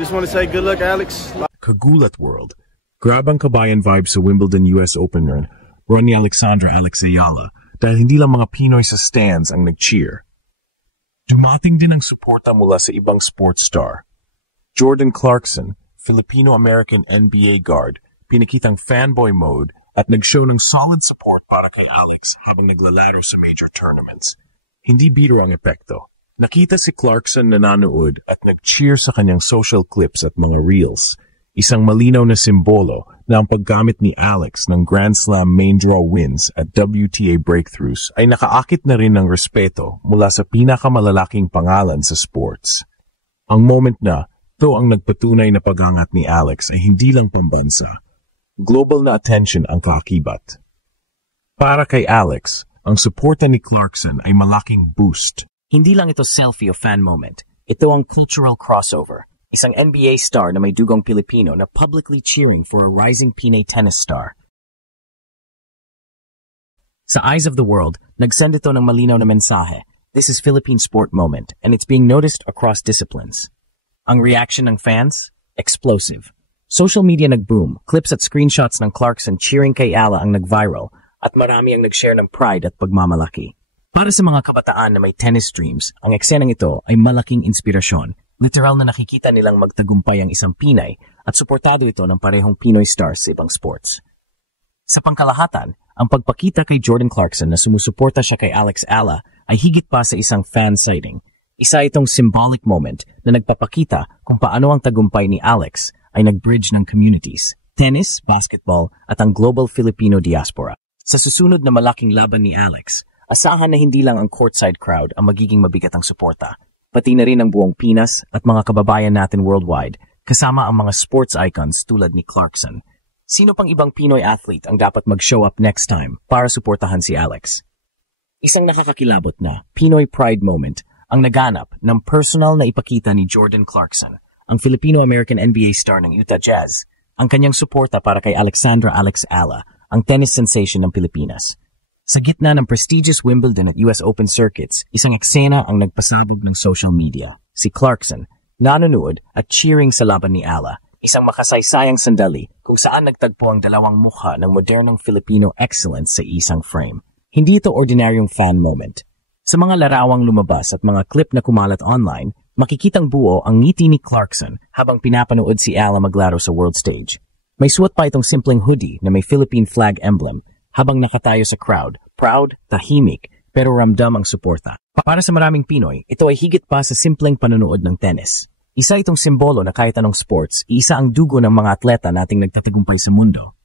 just want to say good luck, Alex. Kagulat World. Grab ang kabayan vibe sa Wimbledon US Open run ni Alexandra Alex Ayala dahil hindi lang mga Pinoy sa stands ang nag-cheer. Dumating din ang suporta mula sa ibang sports star. Jordan Clarkson, Filipino-American NBA guard, pinakitang fanboy mode at nag-show ng solid support para kay Alex habang naglalaro sa major tournaments. Hindi biro ang epekto. Nakita si Clarkson na nanood at nag-cheer sa kanyang social clips at mga reels. Isang malinaw na simbolo na ang paggamit ni Alex ng Grand Slam main draw wins at WTA breakthroughs ay nakaakit na rin ng respeto mula sa pinakamalalaking pangalan sa sports. Ang moment na ito ang nagpatunay na pag-angat ni Alex ay hindi lang pambansa. Global na attention ang kaakibat. Para kay Alex, ang suporta ni Clarkson ay malaking boost. Hindi lang ito selfie o fan moment. Ito ang cultural crossover. Isang NBA star na may dugong Pilipino na publicly cheering for a rising Pinay tennis star. Sa eyes of the world, nagsend ito ng malinaw na mensahe. This is Philippine sport moment, and it's being noticed across disciplines. Ang reaction ng fans? Explosive. Social media nag-boom, clips at screenshots ng Clarkson cheering kay Ala ang nag-viral, at marami ang nag-share ng pride at pagmamalaki. Para sa mga kabataan na may tennis dreams, ang eksenang ito ay malaking inspirasyon. Literal na nakikita nilang magtagumpay ang isang Pinay at suportado ito ng parehong Pinoy stars sa ibang sports. Sa pangkalahatan, ang pagpakita kay Jordan Clarkson na sumusuporta siya kay Alex Ala ay higit pa sa isang fan sighting. Isa itong symbolic moment na nagpapakita kung paano ang tagumpay ni Alex ay nag-bridge ng communities, tennis, basketball at ang global Filipino diaspora. Sa susunod na malaking laban ni Alex, asahan na hindi lang ang courtside crowd ang magiging mabigat ang suporta, pati na rin ang buong Pinas at mga kababayan natin worldwide, kasama ang mga sports icons tulad ni Clarkson. Sino pang ibang Pinoy athlete ang dapat mag-show up next time para suportahan si Alex? Isang nakakakilabot na Pinoy pride moment ang naganap ng personal na ipakita ni Jordan Clarkson, ang Filipino-American NBA star ng Utah Jazz, ang kanyang suporta para kay Alexandra Alex Ala, ang tennis sensation ng Pilipinas. Sa gitna ng prestigious Wimbledon at US Open circuits, isang eksena ang nagpasabog ng social media. Si Clarkson, nanonood at cheering sa laban ni Ala. Isang makasaysayang sandali kung saan nagtagpo ang dalawang mukha ng modernong Filipino excellence sa isang frame. Hindi ito ordinaryong fan moment. Sa mga larawang lumabas at mga clip na kumalat online, makikitang buo ang ngiti ni Clarkson habang pinapanood si Ala maglaro sa world stage. May suot pa itong simpleng hoodie na may Philippine flag emblem habang nakatayo sa crowd, proud, tahimik, pero ramdam ang suporta. Para sa maraming Pinoy, ito ay higit pa sa simpleng panonood ng tennis. Isa itong simbolo na kahit anong sports, isa ang dugo ng mga atleta nating nagtatagumpay sa mundo.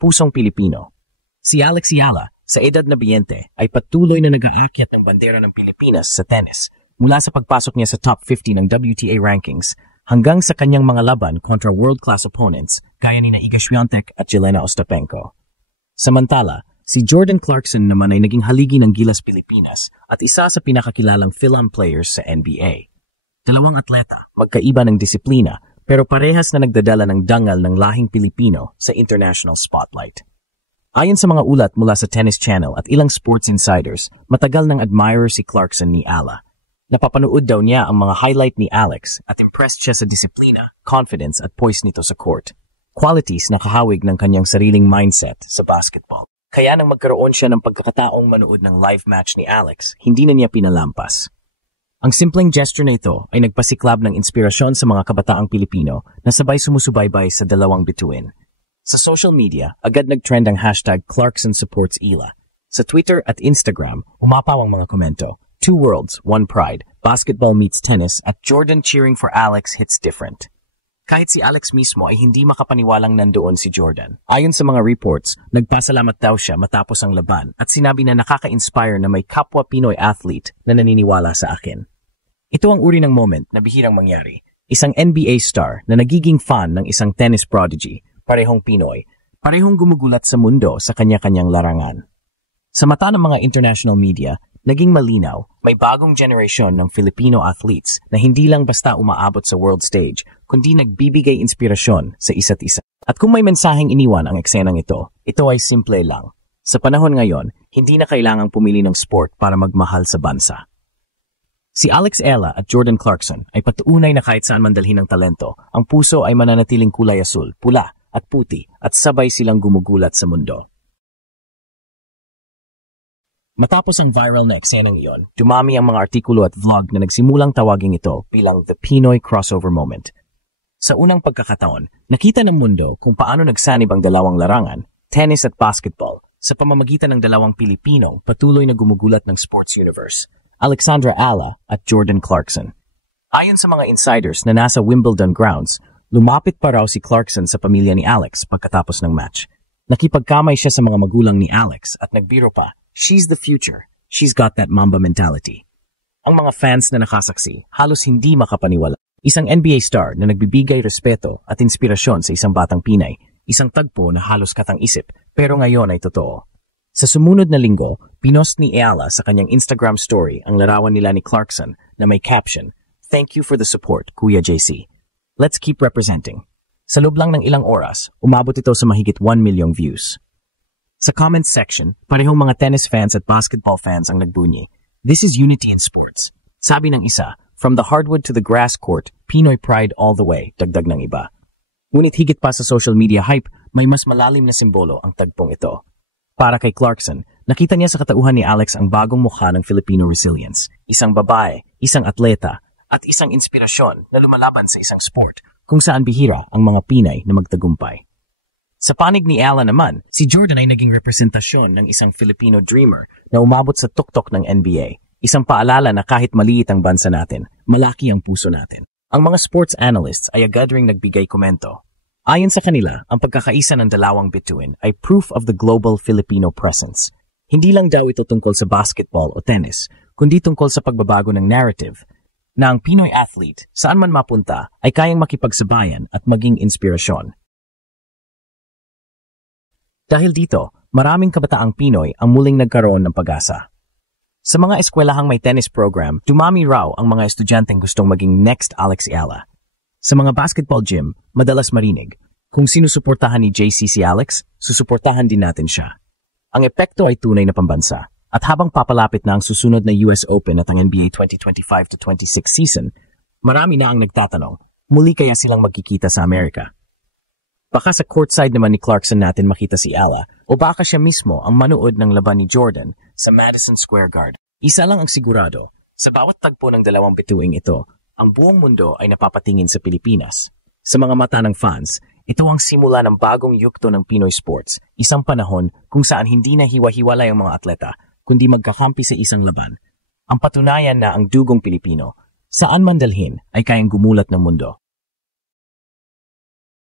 Pusong Pilipino. Si Alex Ayala, sa edad na 20, ay patuloy na nag-aakyat ng bandera ng Pilipinas sa tennis mula sa pagpasok niya sa top 50 ng WTA rankings hanggang sa kanyang mga laban kontra world-class opponents gaya ni Iga Swiatek at Jelena Ostapenko. Samantala, si Jordan Clarkson naman ay naging haligi ng Gilas Pilipinas at isa sa pinakakilalang Philam players sa NBA. Dalawang atleta, magkaiba ng disiplina, pero parehas na nagdadala ng dangal ng lahing Pilipino sa international spotlight. Ayon sa mga ulat mula sa Tennis Channel at ilang sports insiders, matagal nang admirer si Clarkson ni Ala. Napapanood daw niya ang mga highlight ni Alex at impressed siya sa disiplina, confidence at poise nito sa court. Qualities na kahawig ng kanyang sariling mindset sa basketball. Kaya nang magkaroon siya ng pagkakataong manood ng live match ni Alex, hindi na niya pinalampas. Ang simpleng gesture na ito ay nagpasiklab ng inspirasyon sa mga kabataang Pilipino na sabay sumusubaybay sa dalawang bituin. Sa social media, agad nag-trend ang hashtag Clarkson supports Ila. Sa Twitter at Instagram, umapaw ang mga komento. Two worlds, one pride, basketball meets tennis, at Jordan cheering for Alex hits different. Kahit si Alex mismo ay hindi makapaniwalang nandoon si Jordan. Ayon sa mga reports, nagpasalamat daw siya matapos ang laban at sinabi na nakaka-inspire na may kapwa Pinoy athlete na naniniwala sa akin. Ito ang uri ng moment na bihirang mangyari. Isang NBA star na nagiging fan ng isang tennis prodigy, parehong Pinoy, parehong gumugulat sa mundo sa kanya-kanyang larangan. Sa mata ng mga international media, naging malinaw, may bagong generasyon ng Filipino athletes na hindi lang basta umaabot sa world stage, kundi nagbibigay inspirasyon sa isa't isa. At kung may mensaheng iniwan ang eksenang ito ay simple lang. Sa panahon ngayon, hindi na kailangang pumili ng sport para magmahal sa bansa. Si Alex Ayala at Jordan Clarkson ay patunay na kahit saan man dalhin ng talento, ang puso ay mananatiling kulay asul, pula at puti at sabay silang gumugulat sa mundo. Matapos ang viral na eksenang iyon, dumami ang mga artikulo at vlog na nagsimulang tawagin ito bilang the Pinoy crossover moment. Sa unang pagkakataon, nakita ng mundo kung paano nagsanib ang dalawang larangan, tennis at basketball, sa pamamagitan ng dalawang Pilipinong patuloy na gumugulat ng sports universe, Alexandra Ayala at Jordan Clarkson. Ayon sa mga insiders na nasa Wimbledon grounds, lumapit pa raw si Clarkson sa pamilya ni Alex pagkatapos ng match. Nakipagkamay siya sa mga magulang ni Alex at nagbiro pa, "She's the future. She's got that Mamba mentality." Ang mga fans na nakasaksi halos hindi makapaniwala. Isang NBA star na nagbibigay respeto at inspirasyon sa isang batang Pinay, isang tagpo na halos katang-isip pero ngayon ay totoo. Sa sumunod na linggo, pinost ni Ayala sa kanyang Instagram story ang larawan nila ni Clarkson na may caption, "Thank you for the support, Kuya JC. Let's keep representing." Sa loob lang ng ilang oras, umabot ito sa mahigit 1 million views. Sa comments section, parehong mga tennis fans at basketball fans ang nagbunyi. "This is unity in sports." Sabi ng isa, "From the hardwood to the grass court, Pinoy pride all the way," dagdag ng iba. Ngunit higit pa sa social media hype, may mas malalim na simbolo ang tagpong ito. Para kay Clarkson, nakita niya sa katauhan ni Alex ang bagong mukha ng Filipino resilience, isang babae, isang atleta, at isang inspirasyon na lumalaban sa isang sport kung saan bihira ang mga Pinay na magtagumpay. Sa panig ni Ayala naman, si Jordan ay naging representasyon ng isang Filipino dreamer na umabot sa tuktok ng NBA. Isang paalala na kahit maliit ang bansa natin, malaki ang puso natin. Ang mga sports analysts ay agad ring nagbigay komento. Ayon sa kanila, ang pagkakaisa ng dalawang bituin ay proof of the global Filipino presence. Hindi lang daw ito tungkol sa basketball o tennis, kundi tungkol sa pagbabago ng narrative na ang Pinoy athlete, saan man mapunta, ay kayang makipagsabayan at maging inspirasyon. Dahil dito, maraming kabataang Pinoy ang muling nagkaroon ng pag-asa. Sa mga eskwelahang may tennis program, dumami raw ang mga estudyanteng gustong maging next Alex Ayala. Sa mga basketball gym, madalas marinig, kung sinusuportahan ni JC si Alex, susuportahan din natin siya. Ang epekto ay tunay na pambansa. At habang papalapit na ang susunod na US Open at ang NBA 2025-26 season, marami na ang nagtatanong, muli kaya silang magkikita sa Amerika? Baka sa courtside naman ni Clarkson natin makita si Ayala o baka siya mismo ang manood ng laban ni Jordan sa Madison Square Garden. Isa lang ang sigurado, sa bawat tagpo ng dalawang bituing ito, ang buong mundo ay napapatingin sa Pilipinas. Sa mga mata ng fans, ito ang simula ng bagong yugto ng Pinoy sports, isang panahon kung saan hindi na hiwa-hiwalay ang mga atleta, kundi magkakampi sa isang laban. Ang patunayan na ang dugong Pilipino, saan man dalhin ay kayang gumulat ng mundo.